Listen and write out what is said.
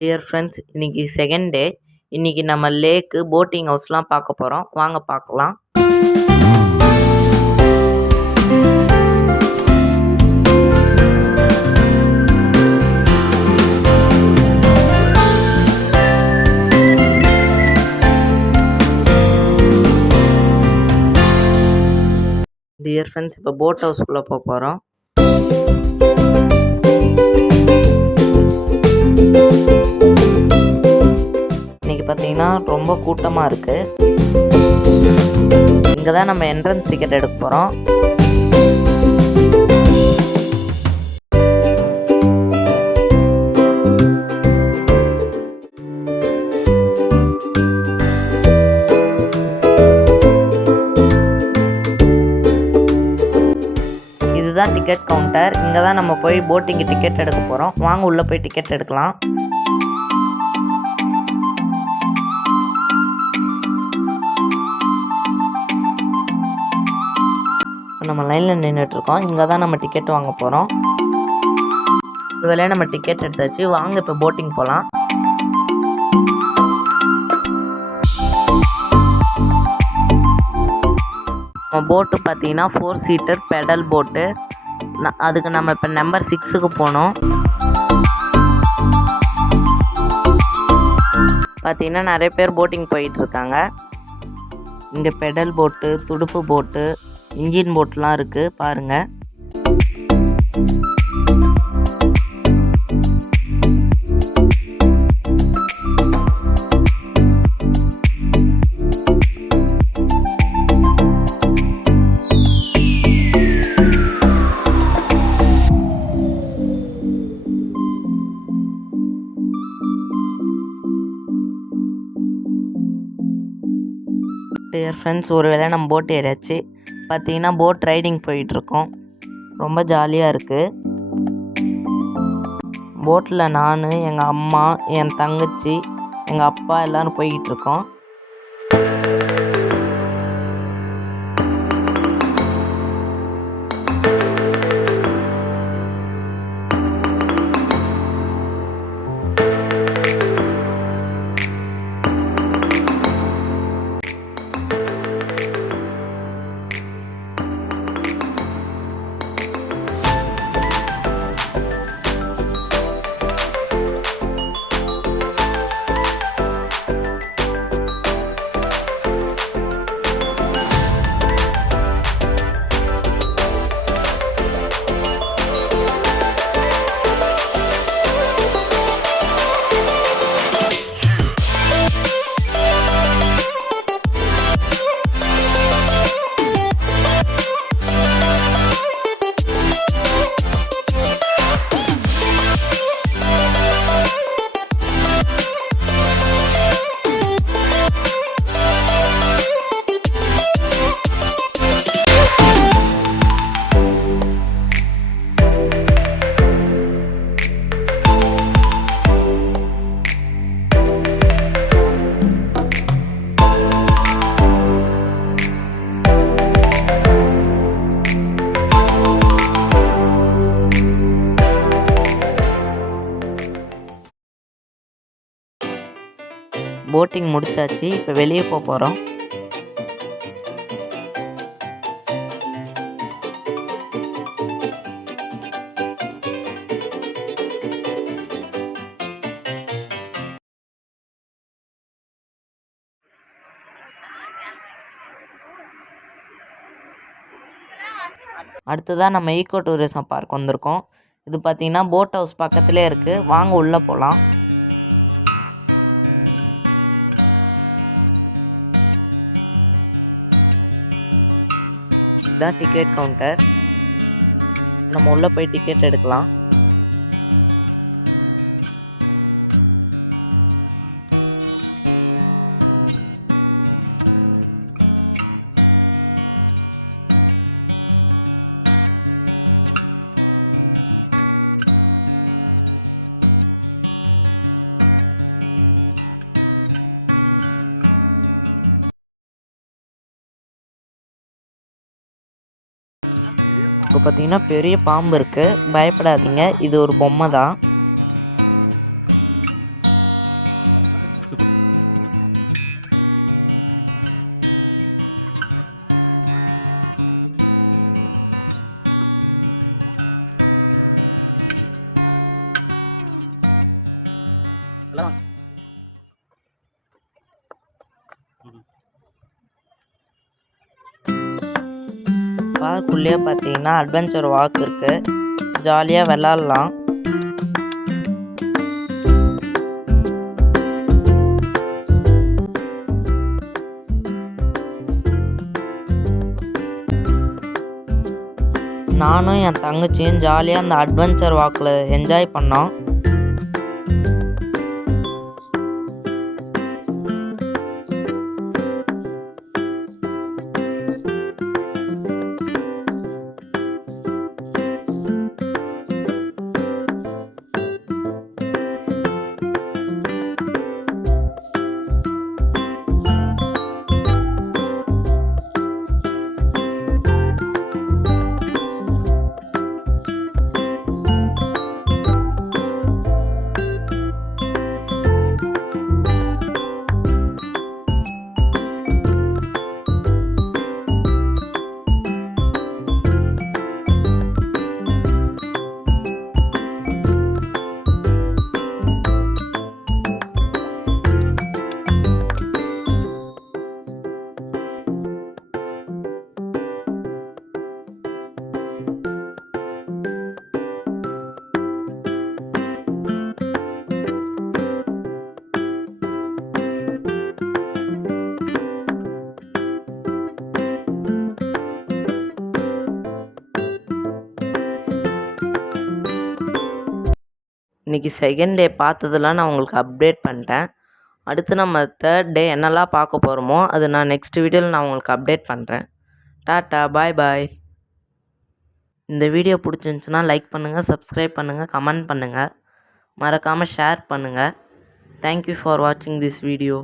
Dear friends, இன்னைக்கு second day. இன்னைக்கு நம்ம லேக்கு போட்டிங் ஹவுஸ்லாம் பார்க்க போகிறோம். வாங்க பார்க்கலாம். டியர் ஃப்ரெண்ட்ஸ், இப்போ போட் ஹவுஸ்குள்ளே போக போகிறோம். இன்னைக்கு பார்த்தீங்கன்னா ரொம்ப கூட்டமாக இருக்குது. இங்கே தான் நம்ம என்ட்ரன்ஸ் டிக்கெட் எடுக்க போகிறோம். இதுதான் டிக்கெட் கவுண்டர். இங்கே தான் நம்ம போய் போட்டிங்கு டிக்கெட் எடுக்க போகிறோம். வாங்க உள்ளே போய் டிக்கெட் எடுக்கலாம். நம்ம லைனில் நின்றுட்டுருக்கோம். இங்கே தான் நம்ம டிக்கெட் வாங்க போகிறோம். இதுவரையும் நம்ம டிக்கெட் எடுத்தாச்சு. வாங்க இப்போ போட்டிங் போகலாம். நம்ம போட்டு பார்த்தீங்கன்னா 4 சீட்டர் பெடல் போட்டு. அதுக்கு நம்ம இப்போ நம்பர் 6க்கு போனோம். பார்த்தீங்கன்னா நிறைய பேர் போட்டிங் போயிட்டுருக்காங்க. இங்கே பெடல் போட்டு, துடுப்பு போட்டு, இன்ஜின் போட்லாம் இருக்குது பாருங்கள். டியர் ஃப்ரெண்ட்ஸ், ஒரு வேளை நம்ம போட் ஏறியாச்சு. பார்த்தீங்கன்னா போட் ரைடிங் போயிட்டுருக்கோம். ரொம்ப ஜாலியாக இருக்குது. போட்டில் நான், எங்கள் அம்மா, என் தங்கச்சி, எங்கள் அப்பா எல்லோரும் போய்கிட்டுருக்கோம். போட்டிங் முடிச்சாச்சு. இப்போ வெளியே போக போகிறோம். அடுத்ததாக நம்ம ஈகோ டூரிசம் பார்க் வந்திருக்கோம். இது பார்த்திங்கன்னா போட் ஹவுஸ் பக்கத்துலேயே இருக்குது. வாங்க உள்ளே போகலாம். இதுதான் டிக்கெட் கவுண்டர். நம்ம உள்ளே போய் டிக்கெட் எடுக்கலாம். இப்போ பார்த்தீங்கன்னா பெரிய பாம்பு இருக்குது. பயப்படாதீங்க, இது ஒரு பொம்மை தான். பார்க்குள்ளேயே பார்த்தீங்கன்னா அட்வென்ச்சர் வாக் இருக்குது, ஜாலியாக விளாட்லாம். நானும் என் தங்கச்சியும் ஜாலியாக அந்த அட்வென்ச்சர் வாக்கில் என்ஜாய் பண்ணோம். இன்றைக்கி செகண்ட் டே பார்த்ததெல்லாம் நான் உங்களுக்கு அப்டேட் பண்ணிட்டேன். அடுத்து நம்ம தேர்ட் டே என்னெல்லாம் பார்க்க போகிறோமோ அது நான் நெக்ஸ்ட் வீடியோவில் நான் உங்களுக்கு அப்டேட் பண்ணுறேன். டாட்டா, பாய் பாய். இந்த வீடியோ பிடிச்சிருந்துச்சுன்னா லைக் பண்ணுங்கள், சப்ஸ்கிரைப் பண்ணுங்கள், கமெண்ட் பண்ணுங்கள், மறக்காமல் ஷேர் பண்ணுங்கள். தேங்க்யூ ஃபார் வாட்சிங் திஸ் வீடியோ.